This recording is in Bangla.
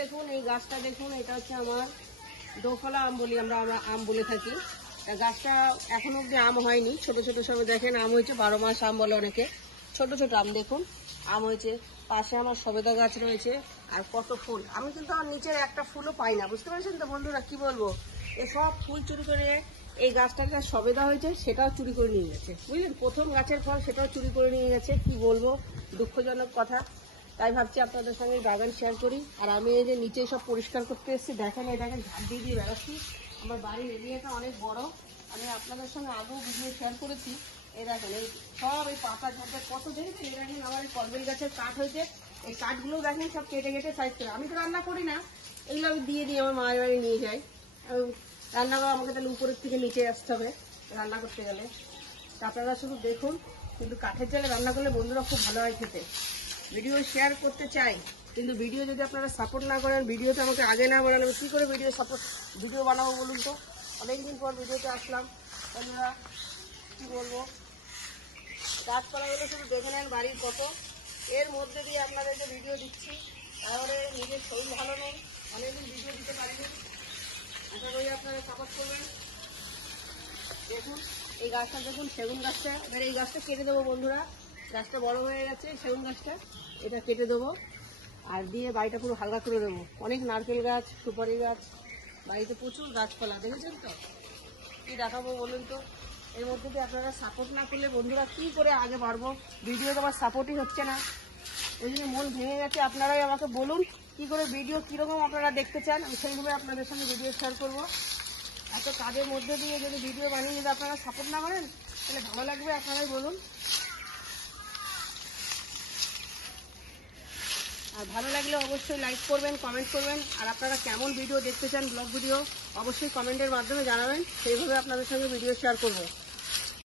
দেখুন, এই গাছটা দেখুন, এটা হচ্ছে আমার দোফলা আম বলি আমরা আম বলে থাকি। গাছটা এখনো অব্দি আম হয়নি, ছোট ছোট সব দেখেন আম হয়েছে, 12 মাস আম বলে অনেকে। ছোট ছোট আম দেখুন, আম হয়েছে। পাশে আমার সবেদা গাছ রয়েছে, আর কত ফুল। আমি কিন্তু আমার নিচের একটা ফুলও পাই না, বুঝতে পারছেন তো বন্ধুরা, কি বলবো। এসব ফুল চুরি করে এই গাছটাকে সবেদা হয়েছে সেটাও চুরি করে নিয়ে গেছে, বুঝলেন। প্রথম গাছের ফল সেটাও চুরি করে নিয়ে গেছে, কি বলবো, দুঃখজনক কথা। তাই ভাবছি আপনাদের সঙ্গে বাগান শেয়ার করি। আর আমি এই যে নিচে সব পরিষ্কার করতে এসেছি, দেখেন এই দেখেন ঝাড় দিয়ে দিয়ে বেড়াচ্ছি। আমার বাড়ির এরিয়াটা অনেক বড়, আমি আপনাদের সঙ্গে আগেও ভিডিও শেয়ার করেছি। এই দেখেন এই সব এই পাতা ঝাড়টা কত দেখেছেন। এই দেখেন আমার এই করবেল গাছের কাঠ হয়েছে, এই কাঠগুলো দেখেন সব কেটে কেটে সাইজ করে। আমি তো রান্না করি না, এগুলো আমি দিয়ে দিই, আমার মায়ের বাড়ি নিয়ে যাই। রান্না করা আমাকে তাহলে উপরের থেকে নিচে আসতে হবে রান্না করতে গেলে। আপনারা শুধু দেখুন, কিন্তু কাঠের জালে রান্না করলে বন্ধুরা খুব ভালো হয় খেতে। ভিডিও শেয়ার করতে চাই, কিন্তু ভিডিও যদি আপনারা সাপোর্ট না করেন, ভিডিওতে আমাকে আগে না বানানো, কী করে ভিডিও বানাবো বলুন তো। অনেকদিন পর ভিডিওতে আসলাম বন্ধুরা, কী বলবো। গাছপালাগুলো শুধু দেখে নেন বাড়ির কত, এর মধ্যে দিয়ে আপনাদেরকে ভিডিও দিচ্ছি। তাহলে নিজের শরীর ভালো নেই, অনেকদিন ভিডিও দিতে পারিনি। আশা করি আপনারা সাপোর্ট করবেন। দেখুন এই গাছটা দেখুন, সেগুন গাছটা, এবার এই গাছটা কেটে দেবো বন্ধুরা। গাছটা বড় হয়ে গেছে, সেগুন গাছটা, এটা কেটে দেবো আর দিয়ে বাড়িটা পুরো হালকা করে দেবো। অনেক নারকেল গাছ, সুপারি গাছ, বাড়িতে প্রচুর গাছপালা, দেখেছেন তো, কি দেখাবো বলুন তো। এর মধ্যে দিয়ে আপনারা সাপোর্ট না করলে বন্ধুরা কি করে আগে বাড়বো। ভিডিও তো আমার সাপোর্টই হচ্ছে না, ওই জন্য মন ভেঙে গেছে। আপনারাই আমাকে বলুন কি করে ভিডিও কীরকম আপনারা দেখতে চান, আমি সেইভাবে আপনাদের সঙ্গে ভিডিও শেয়ার করবো। এত কাজের মধ্যে দিয়ে যদি ভিডিও বানিয়ে যদি আপনারা সাপোর্ট না করেন তাহলে ভালো লাগবে, আপনারাই বলুন। আর ভালো লাগলে অবশ্যই লাইক করবেন, কমেন্ট করবেন। আর আপনারা কেমন ভিডিও দেখতে চান, ব্লগ ভিডিও, অবশ্যই কমেন্টের মাধ্যমে জানাবেন, সেইভাবে আপনাদের সঙ্গে ভিডিও শেয়ার করবো।